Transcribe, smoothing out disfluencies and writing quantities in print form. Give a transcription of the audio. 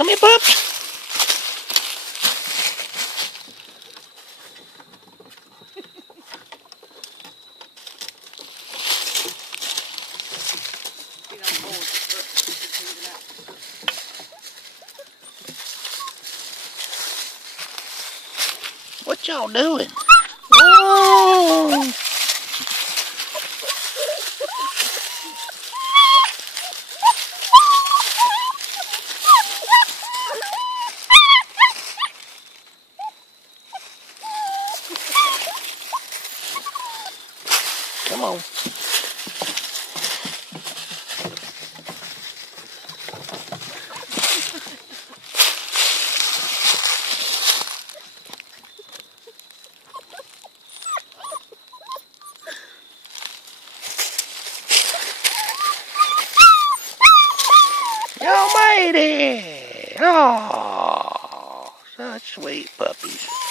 Come here, pups. What y'all doing? Oh! Come on. Y'all made it! Oh, such sweet puppies.